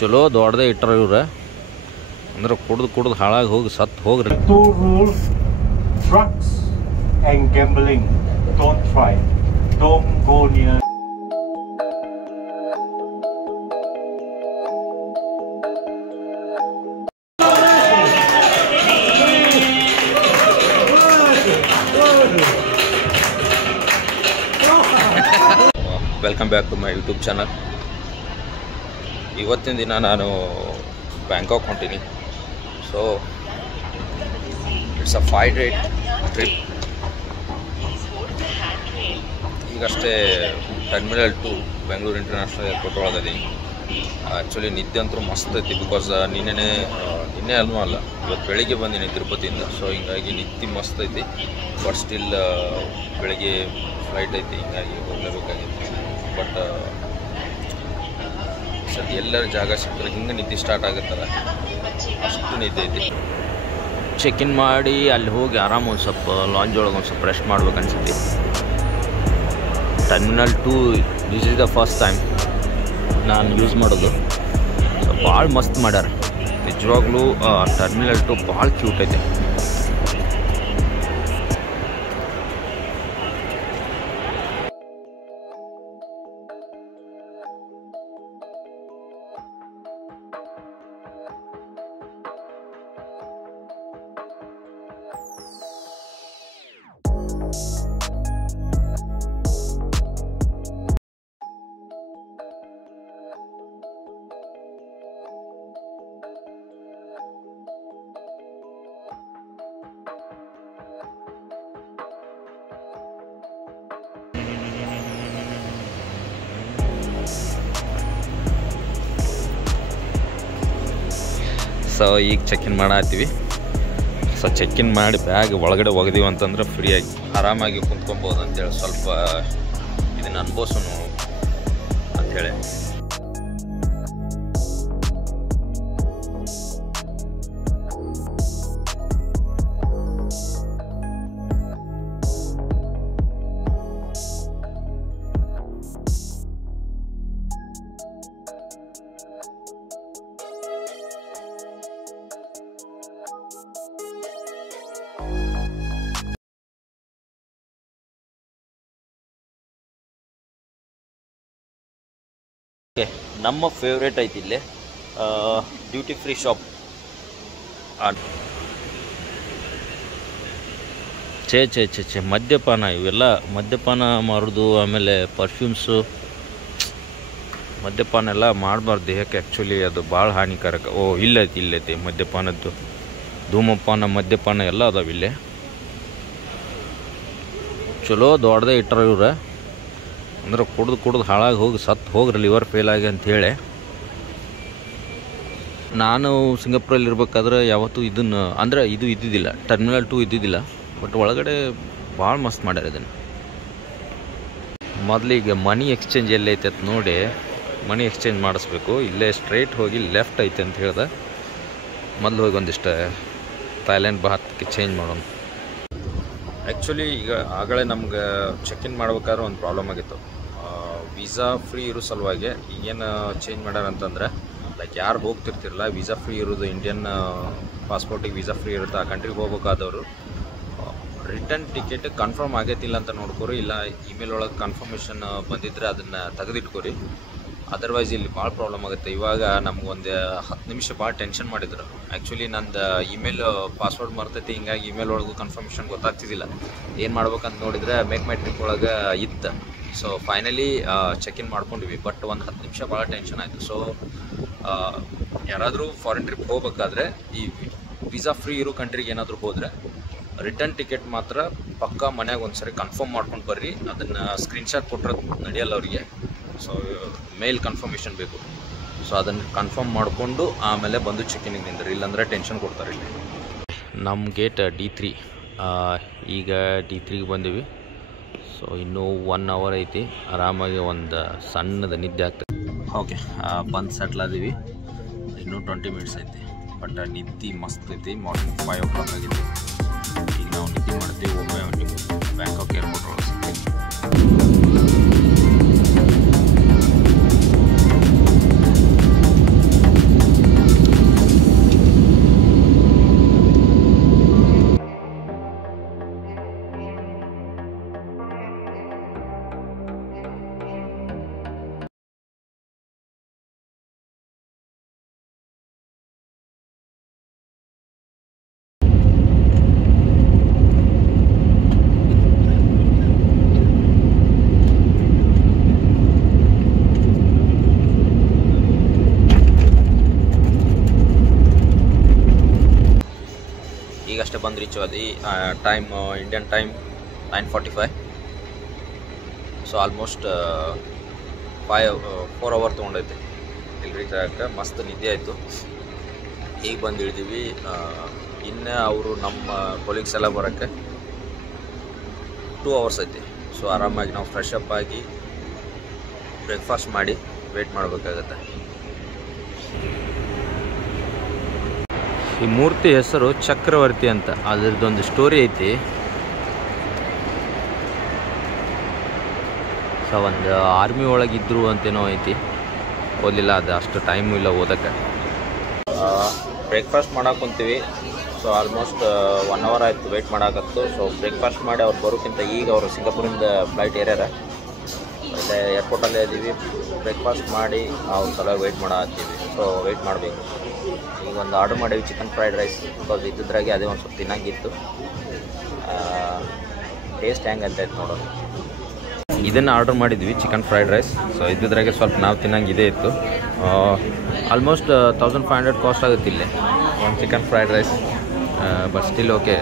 ಚಲೋ ದೊಡ್ಡದೇ ಇಟ್ಟರು ಇವ್ರು ಅಂದ್ರೆ ಕುಡ್ದು ಹಾಳಾಗಿ ಹೋಗಿ ಸತ್ತು ಹೋಗ್ರಿ. 2 rules: drugs and gambling. Don't try. Don't go near. Welcome back to my YouTube channel. ಇವತ್ತಿನ ದಿನ ನಾನು ಬ್ಯಾಂಕಾಕ್ ಹೊಂಟೀನಿ. So it's a 5-day trip. ಈಗಷ್ಟೇ ಟರ್ಮಿನಲ್ 2 ಬೆಂಗಳೂರು ಇಂಟರ್ನ್ಯಾಷನಲ್ ಏರ್ಪೋರ್ಟ್ ಒಳಗದೀನಿ. ಆ್ಯಕ್ಚುಲಿ ನಿದ್ದೆ ಅಂತೂ ಮಸ್ತ್ ಐತಿ. ಬಿಕಾಸ್ ನಿನ್ನೆ ಅಲ್ಲೂ ಅಲ್ಲ, ಇವತ್ತು ಬೆಳಿಗ್ಗೆ ಬಂದೀನಿ ತಿರುಪತಿಯಿಂದ. ಸೊ ಹಿಂಗಾಗಿ ನಿದ್ದೆ ಮಸ್ತ್ ಐತಿ. ಬಟ್ ಸ್ಟಿಲ್ ಬೆಳಗ್ಗೆ ಫ್ಲೈಟ್ ಐತಿ, ಹಿಂಗಾಗಿ ಹೋಗಲೇಬೇಕಾಗಿತ್ತು. ಬಟ್ ಸದ್ಯ ಎಲ್ಲರ ಜಾಗ ಸಿಗ್ತಾರೆ ಹಿಂಗೆ ನಿದ್ದೆ ಸ್ಟಾರ್ಟ್ ಆಗುತ್ತಲ್ಲ, ಅಷ್ಟು ನಿದ್ದೆ ಐತಿ. ಚೆಕ್ ಇನ್ ಮಾಡಿ ಅಲ್ಲಿ ಹೋಗಿ ಆರಾಮ ಒಂದು ಸ್ವಲ್ಪ ಲಾಂಜ್ ಒಳಗೆ ಒಂದು ಸ್ವಲ್ಪ ರೆಸ್ಟ್ ಮಾಡ್ಬೇಕನ್ಸುತ್ತೆ. Terminal 2 this is the first time ನಾನು ಯೂಸ್ ಮಾಡೋದು. ಸೊ ಭಾಳ ಮಸ್ತ್ ಮಾಡ್ಯಾರ ನಿಜವಾಗ್ಲೂ. ಟರ್ಮಿನಲ್ 2 ಭಾಳ ಕ್ಯೂಟ್ ಐತೆ. ಸೊ ಈಗ ಚೆಕ್ ಇನ್ ಮಾಡತ್ತೀವಿ. ಸೊ ಚೆಕ್ ಇನ್ ಮಾಡಿ ಬ್ಯಾಗ್ ಒಳಗಡೆ ಒಗೆದೀವಿ ಅಂತಂದ್ರೆ ಫ್ರೀಯಾಗಿ ಆರಾಮಾಗಿ ಕುಂತ್ಕೊಬೋದು ಅಂತೇಳಿ ಸ್ವಲ್ಪ ಇದನ್ನು ಅನುಭವಿಸೋನು ಅಂಥೇಳಿ. ನಮ್ಮ ಫೇವ್ರೇಟ್ ಐತಿ ಇಲ್ಲಿ ಡ್ಯೂಟಿ ಫ್ರೀ ಶಾಪ್. ಛೇ ಮದ್ಯಪಾನ, ಇವೆಲ್ಲ ಮದ್ಯಪಾನ ಮಾರೋದು, ಆಮೇಲೆ ಪರ್ಫ್ಯೂಮ್ಸು, ಮದ್ಯಪಾನ ಎಲ್ಲ ಮಾಡಬಾರ್ದು ದೇಹಕ್ಕೆ. ಆ್ಯಕ್ಚುಲಿ ಅದು ಭಾಳ ಹಾನಿಕಾರಕ. ಇಲ್ಲೈತಿ ಮದ್ಯಪಾನದ್ದು, ಧೂಮಪಾನ, ಮದ್ಯಪಾನ ಎಲ್ಲ ಅದಾವ ಇಲ್ಲೇ. ಚಲೋ ದೊಡ್ಡದೇ ಇಟ್ಟರು ಇವ್ರು ಅಂದ್ರೆ ಕುಡ್ದು ಹಾಳಾಗಿ ಹೋಗಿ ಸತ್ತು ಹೋಗ್ರಿ, ಲಿವರ್ ಫೇಲ್ ಆಗಿ ಅಂಥೇಳಿ. ನಾನು ಸಿಂಗಾಪುರಲ್ಲಿ ಇರ್ಬೇಕಾದ್ರೆ ಯಾವತ್ತೂ ಇದನ್ನು ಅಂದ್ರೆ ಇದು ಇದ್ದಿದ್ದಿಲ್ಲ, ಟರ್ಮಿನಲ್ 2 ಇದ್ದಿದ್ದಿಲ್ಲ. ಬಟ್ ಒಳಗಡೆ ಭಾಳ ಮಸ್ತ್ ಮಾಡ್ಯಾರ ಇದನ್ನು. ಮೊದಲಿಗೆ ಮನಿ ಎಕ್ಸ್ಚೇಂಜ್ ಎಲ್ಲೈತೆ ಅಂತ ನೋಡಿ ಮನಿ ಎಕ್ಸ್ಚೇಂಜ್ ಮಾಡಿಸ್ಬೇಕು. ಇಲ್ಲೇ ಸ್ಟ್ರೈಟ್ ಹೋಗಿ ಲೆಫ್ಟ್ ಐತೆ ಅಂತ ಹೇಳ್ದೆ. ಮೊದಲು ಹೋಗಿ ಒಂದಿಷ್ಟು ಥೈಲ್ಯಾಂಡ್ ಬಾತ್ಗೆ ಚೇಂಜ್ ಮಾಡೋಣ. ಆ್ಯಕ್ಚುಲಿ ಈಗ ಆಗಲೇ ನಮ್ಗೆ ಚೆಕ್ ಇನ್ ಮಾಡ್ಬೇಕಾದ್ರೆ ಒಂದು ಪ್ರಾಬ್ಲಮ್ ಆಗಿತ್ತು. ವೀಸಾ ಫ್ರೀ ಇರೋ ಸಲುವಾಗಿ ಈಗೇನು ಚೇಂಜ್ ಮಾಡ್ಯಾರ ಅಂತಂದರೆ, ಲೈಕ್ ಯಾರು ಹೋಗ್ತಿರ್ತಿರಲ್ಲ ವೀಸಾ ಫ್ರೀ ಇರೋದು, ಇಂಡಿಯನ್ ಪಾಸ್ಪೋರ್ಟಿಗೆ ವೀಸಾ ಫ್ರೀ ಇರುತ್ತೆ, ಆ ಕಂಟ್ರಿಗೆ ಹೋಗ್ಬೇಕಾದವರು ರಿಟರ್ನ್ ಟಿಕೆಟ್ ಕನ್ಫರ್ಮ್ ಆಗೈತಿಲ್ಲ ಅಂತ ನೋಡ್ಕೊರಿ. ಇಲ್ಲ ಇಮೇಲ್ ಒಳಗೆ ಕನ್ಫರ್ಮೇಷನ್ ಬಂದಿದ್ದರೆ ಅದನ್ನು ತೆಗೆದಿಟ್ಕೊರಿ. ಅದರ್ವೈಸ್ ಇಲ್ಲಿ ಭಾಳ ಪ್ರಾಬ್ಲಮ್ ಆಗುತ್ತೆ. ಇವಾಗ ನಮ್ಗೊಂದು 10 ನಿಮಿಷ ಭಾಳ ಟೆನ್ಷನ್ ಮಾಡಿದ್ರು. ಆ್ಯಕ್ಚುಲಿ ನಂದು ಇಮೇಲ್ ಪಾಸ್ವರ್ಡ್ ಮರ್ತೈತಿ, ಹಿಂಗಾಗಿ ಇಮೇಲ್ ಒಳಗೂ ಕನ್ಫರ್ಮೇಷನ್ ಗೊತ್ತಾಗ್ತಿದ್ದಿಲ್ಲ. ಏನು ಮಾಡ್ಬೇಕಂತ ನೋಡಿದರೆ ಮೇಕ್ ಮೈ ಟ್ರಿಪ್ ಒಳಗೆ ಇತ್ತು. ಸೊ ಫೈನಲಿ ಚೆಕ್ ಇನ್ ಮಾಡ್ಕೊಂಡ್ವಿ. ಬಟ್ ಒಂದು 10 ನಿಮಿಷ ಭಾಳ ಟೆನ್ಷನ್ ಆಯಿತು. ಸೊ ಯಾರಾದರೂ ಫಾರಿನ್ ಟ್ರಿಪ್ ಹೋಗ್ಬೇಕಾದ್ರೆ ಈ ವೀಸಾ ಫ್ರೀ ಇರೋ ಕಂಟ್ರಿಗೆ ಏನಾದರೂ ಹೋದರೆ ರಿಟರ್ನ್ ಟಿಕೆಟ್ ಮಾತ್ರ ಪಕ್ಕಾ ಮನ್ಯಾಗ ಒಂದು ಸರಿ ಕನ್ಫರ್ಮ್ ಮಾಡ್ಕೊಂಡು ಬರ್ರಿ. ಅದನ್ನು ಸ್ಕ್ರೀನ್ಶಾಟ್ ಕೊಟ್ಟರೆ ನಡೆಯಲ್ಲ ಅವರಿಗೆ. ಸೊ ಮೇಲ್ ಕನ್ಫರ್ಮೇಷನ್ ಬೇಕು. ಸೊ ಅದನ್ನು ಕನ್ಫರ್ಮ್ ಮಾಡಿಕೊಂಡು ಆಮೇಲೆ ಬಂದು ಚೆಕ್ ಇನ್ಗೆ ನಿಂದ್ರಿ, ಇಲ್ಲಾಂದರೆ ಟೆನ್ಷನ್ ಕೊಡ್ತಾರೆ ಇಲ್ಲಿ. ನಮ್ಮ ಗೇಟ್ D3. ಈಗ D3ಗೆ ಬಂದೀವಿ. ಸೊ ಇನ್ನೂ 1 hour ಐತಿ. ಆರಾಮಾಗಿ ಒಂದು ಸಣ್ಣದ ನಿದ್ದೆ ಆಗ್ತದೆ. ಓಕೆ, ಬಂದು ಸೆಟ್ಲ್ ಆದೀವಿ. ಇನ್ನೂ 20 minutes ಐತಿ. ಬಟ್ ನಿದ್ದೆ ಮಸ್ತ್ ಐತಿ. ಮಾರ್ನಿಂಗ್ 5 o'clock ಆಗೈತಿ. ಈಗ ನಾವು ನಿದ್ದೆ ಮಾಡ್ತೀವಿ. ಒಮ್ಮೆ ನೀವು ಬ್ಯಾಂಕಾಕ್ ಏರ್ಪೋರ್ಟ್ ಒಳಗೆ ಸಿಗ್ತೀವಿ. ರೀಚ್ ಆದ್ವಿ. Time Indian time 9:45. So almost 4 hour ತೊಗೊಂಡೈತೆ ಇಲ್ಲಿ ರೀಚ್ ಆಗಕ್ಕೆ. ಮಸ್ತ್ ನಿದ್ದೆ ಆಯಿತು. ಈಗ ಬಂದು ಇಳಿದೀವಿ. ಇನ್ನು ಅವರು ನಮ್ಮ ಕೊಲೀಗ್ಸ್ ಎಲ್ಲ ಬರೋಕ್ಕೆ 2 ಅವರ್ಸ್ ಐತಿ. ಸೊ ಆರಾಮಾಗಿ ನಾವು ಫ್ರೆಶ್ ಅಪ್ ಆಗಿ ಬ್ರೇಕ್ಫಾಸ್ಟ್ ಮಾಡಿ ವೆಯ್ಟ್ ಮಾಡಬೇಕಾಗತ್ತೆ. ಈ ಮೂರ್ತಿ ಹೆಸರು ಚಕ್ರವರ್ತಿ ಅಂತ. ಅದರದ್ದೊಂದು ಸ್ಟೋರಿ ಐತಿ. ಸೊ ಒಂದು ಆರ್ಮಿ ಒಳಗಿದ್ರು ಅಂತೇನೋ ಐತಿ. ಓದಲಿಲ್ಲ, ಅದು ಅಷ್ಟು ಟೈಮು ಇಲ್ಲ ಓದೋಕ್ಕೆ. ಬ್ರೇಕ್ಫಾಸ್ಟ್ ಮಾಡೋಕೆ ಕುಂತೀವಿ. ಸೊ ಆಲ್ಮೋಸ್ಟ್ 1 ಅವರ್ ಆಯಿತು ವೆಯ್ಟ್ ಮಾಡೋಕತ್ತು. ಸೊ ಬ್ರೇಕ್ಫಾಸ್ಟ್ ಮಾಡಿ ಅವ್ರು ಬರೋಕ್ಕಿಂತ ಈಗ ಅವರು ಸಿಂಗಾಪುರಿಂದ ಫ್ಲೈಟ್ ಏರ್ಯಾರ. ಇಲ್ಲೇ ಏರ್ಪೋರ್ಟಲ್ಲೇ ಇದ್ದೀವಿ. ಬ್ರೇಕ್ಫಾಸ್ಟ್ ಮಾಡಿ ಅವ್ರ ಸಲ ವೆಯ್ಟ್ ಮಾಡತ್ತೀವಿ. ಸೊ ವೆಯ್ಟ್ ಮಾಡಬೇಕು. ಈಗ ಒಂದು ಆರ್ಡ್ರ್ ಮಾಡೀವಿ ಚಿಕನ್ ಫ್ರೈಡ್ ರೈಸ್. ಬಿಕಾಸ್ ಇದ್ದಿದ್ರಾಗೆ ಅದೇ ಒಂದು ಸ್ವಲ್ಪ ತಿನ್ನಂಗಿತ್ತು. ಟೇಸ್ಟ್ ಹೆಂಗೆ ಅಂತ ಇತ್ತು ನೋಡೋಣ. ಇದನ್ನು ಆರ್ಡ್ರ್ ಮಾಡಿದ್ವಿ ಚಿಕನ್ ಫ್ರೈಡ್ ರೈಸ್. ಸೊ ಇದ್ದಿದ್ರಾಗೆ ಸ್ವಲ್ಪ ನಾವು ತಿನ್ನಂಗೆ ಇದೇ ಇತ್ತು. ಆಲ್ಮೋಸ್ಟ್ 1500 ಕಾಸ್ಟ್ ಆಗುತ್ತೆ ಇಲ್ಲಿ ಒಂದು chicken fried rice. But still okay.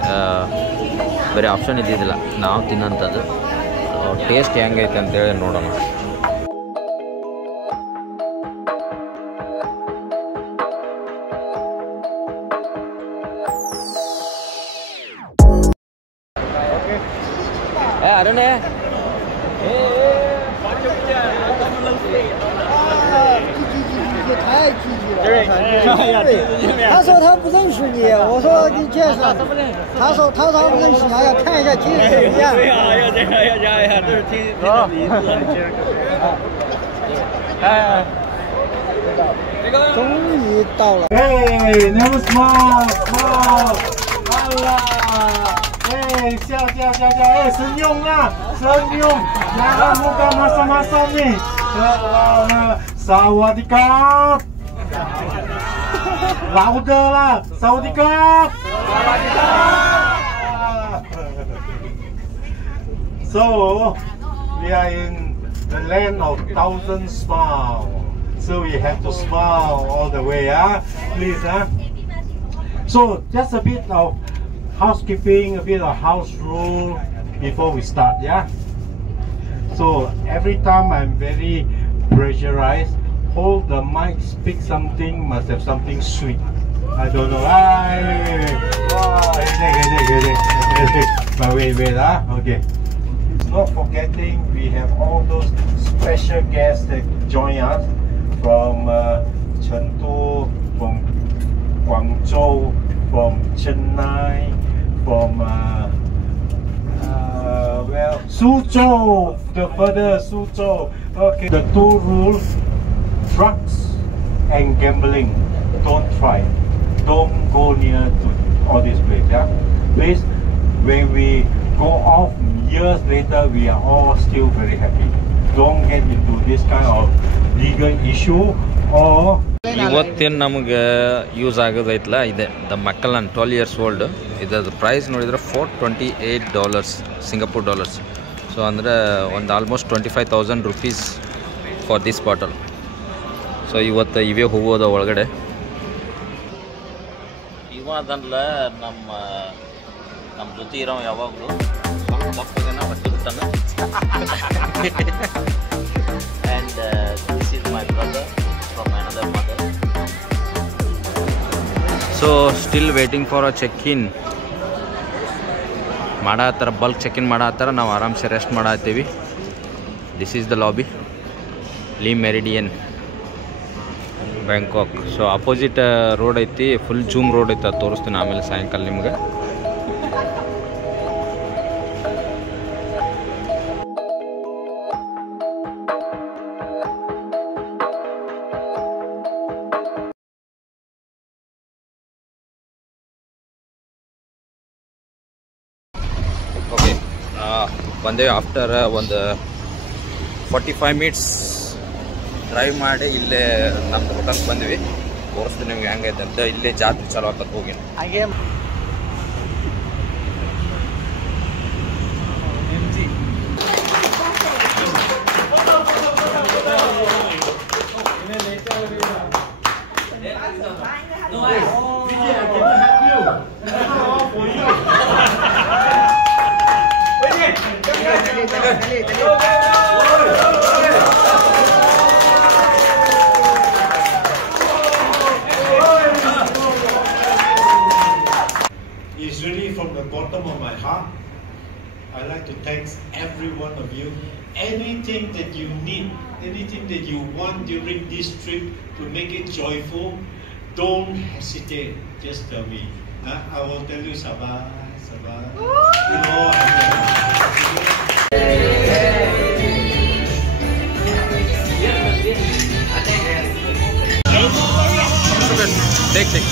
ಬೇರೆ ಆಪ್ಷನ್ ಇದ್ದಿದ್ದಿಲ್ಲ ನಾವು ತಿನ್ನೋಂಥದ್ದು. ಟೇಸ್ಟ್ ಹೆಂಗೈತೆ ಅಂತೇಳಿ ನೋಡೋಣ. ಅರುಣೇ太积极了，他说他不认识你，我说你介绍，他说他不认识你，要看一下镜子怎么样？对呀，要这样，要这样呀，都是听到名字了，你接着看。终于到了。Hey, never smile, smile. Allah. Hey, 笑，哎，生用啊，生用。Jangan muka masam-masam ni. Sawadikap. Louder lah. Sawadikap. So, we are in the land of 1,000 smiles. So we have to smile all the way, please. So just a bit of housekeeping, a bit of house rule before we start, So every time I'm very pressurized, hold the mic, speak something, must have something sweet. I don't know. But wait, okay. Not forgetting, we have all those special guests that join us from Chengdu, from Guangzhou, from Chennai, from Suzhou, the further Suzhou. Okay, the 2 rules: drugs and gambling. Don't try. Don't go near to all these places. Please, when we go off years later, we are all still very happy. Don't get into this kind of legal issue or. ಇವತ್ತೇನು ನಮಗೆ use ಆಗೋದೈತಲ್ಲ ಇದೆ the ಮಕ್ಕಲನ್ 12 years old. ಇದರ price ನೋಡಿದರೆ $428 Singapore dollars. So ಅಂದರೆ ಒಂದು almost 25,000 rupees for this bottle. So ಇವತ್ತು ಇವೇ ಹೋಗೋದ ಒಳಗಡೆ. ಇವದಲ್ಲ ನಮ್ಮ ಜೊತೆ ಇರೋ ಯಾವಾಗಲೂ ಸ್ವಲ್ಪ ದಪ್ಪಗನ ಬಟ್ಟೆ ಬಿಟ್ಟಾನ. And this is my brother from another mother. So still waiting for a check-in. ಮಾಡಾತರ ಬಲ್ಕ್ ಚೆಕ್ ಇನ್ ಮಾಡಾತರ. ನಾವು ಆರಾಮ್ಸೆ ರೆಸ್ಟ್ ಮಾಡತ್ತೀವಿ. This is the lobby, Le Meridien, Bangkok. So opposite road ಐತಿ, ಫುಲ್ ಜೂಮ್ ರೋಡ್ ಐತಿ. ಅದು ತೋರಿಸ್ತೀನಿ ಆಮೇಲೆ ಸಾಯಂಕಾಲ ನಿಮ್ಗೆ. ಓಕೆ, ಬಂದೇವೆ. ಆಫ್ಟರ್ ಒಂದು 45 minutes ಡ್ರೈವ್ ಮಾಡಿ ಇಲ್ಲೇ ನಮ್ಮ ಹೋಟೆಲ್ಗೆ ಬಂದ್ವಿ. ತೋರಿಸ್ತೀನಿ ನಿಮ್ಗೆ ಹೆಂಗೈತೆ ಅಂತ. ಇಲ್ಲೇ ಜಾತ್ರೆ ಚಾಲು ಆಗ್ತದೆ. ಹೋಗಿ No, I cannot help you. It's really from the bottom of my heart. I like to thank every one of you. Anything that you need, anything that you want during this trip to make it joyful, don't hesitate. Just tell me. I will tell you Sabah, Sabah. You know, take.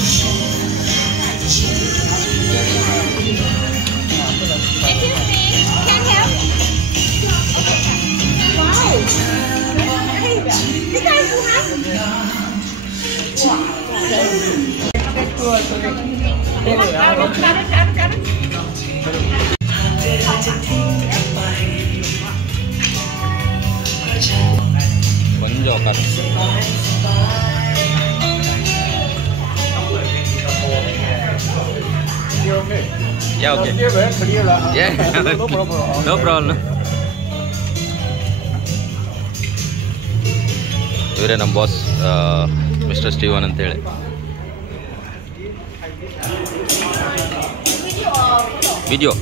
먼저 갔어. Yeah, okay. Yeah, no problem. ಇವರೇ ನಮ್ಮ boss mister Steven ಅಂತೇಳಿ. Video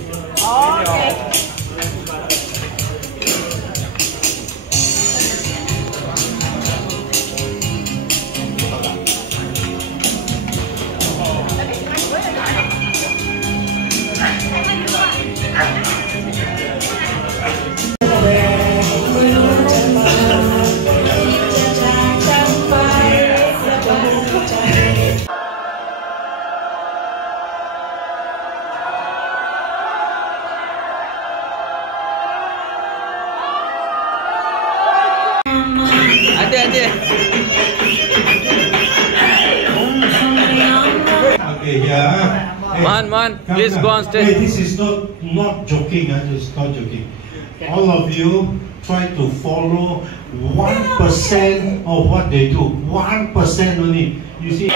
adik. Okay, yeah. Man, please go on stage. Hey, this is not joking. Just not joking. All of you try to follow 1% of what they do. 1% only. You see.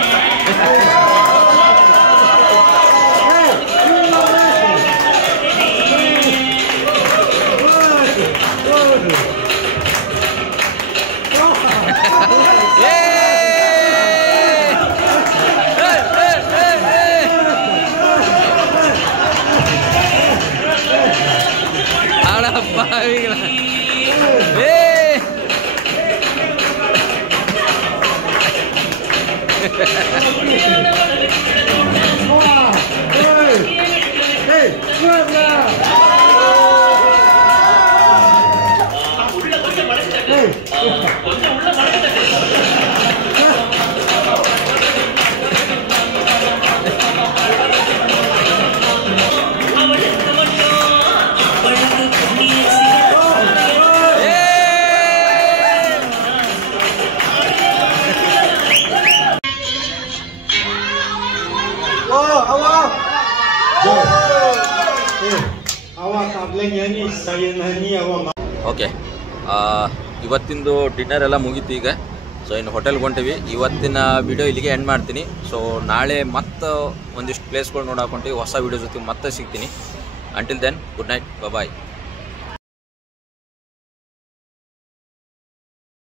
Okay, ಇವತ್ತಿಂದು dinner ಎಲ್ಲ ಮುಗೀತು ಈಗ. So ಇನ್ನು ಹೋಟೆಲ್ಗೆ ಹೊಂಟಿವಿ. ಇವತ್ತಿನ video ಇಲ್ಲಿಗೆ end ಮಾಡ್ತೀನಿ. So ನಾಳೆ ಮತ್ತೆ ಒಂದಿಷ್ಟು ಪ್ಲೇಸ್ಗಳು ನೋಡಾಕೊಂತೀವಿ. ಹೊಸ ವಿಡಿಯೋ ಜೊತೆ ಮತ್ತೆ ಸಿಗ್ತೀನಿ. ಅಂಟಿಲ್ ದೆನ್, ಗುಡ್ ನೈಟ್, ಬಾಯ್.